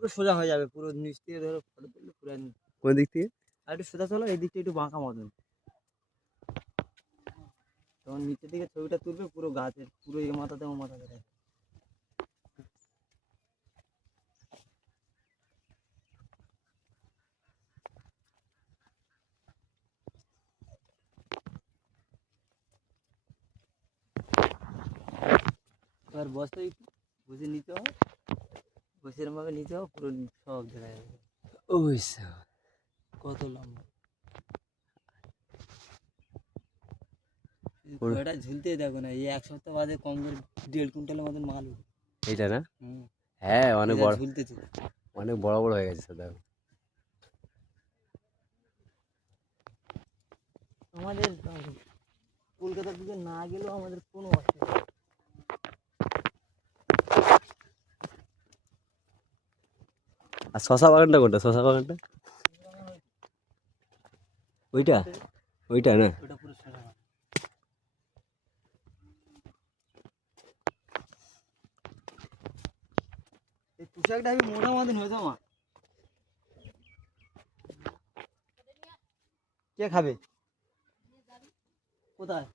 পুরো সোজা হয়ে যাবে, পুরো নিচ থেকে ধরো ফটো তুললে পুরো কোন দিক থেকে? আর একটু সোজা চলো, এই দিকটা একটু বাঁকা মতন, তখন নিচের দিকে ছবিটা তুলবে পুরো গাছের পুরো এ মাথাতে ও মাথাতে। এবার বসে একটু বসে নিতে হবে, বসে এরমভাবে নিতে হবে, পুরো সব দেখা যাবে ওই কত লম্বা। ঘোড়াটা ঝুলতে দেখো না, এই এক সপ্তাহ বাদে কম করে 1.5 কুইন্টালের মতন মাল উঠবে। এইটা না? হুম, হ্যাঁ অনেক বড়, ঝুলতেছে। অনেক বড় বড় হয়ে গেছে দেখো। আমাদের কলকাতার দিকে না গেলেও আমাদের কোনো অসুবিধা নেই। আর শশা বাগানটা কোনটা? শশা বাগানটা ওইটা, ওইটা না? ওটা পুরো সোজা মাঠ। এই পোশাকটা আমি মোটা মতন হয়েছে আমার। কে খাবে? কোথায়?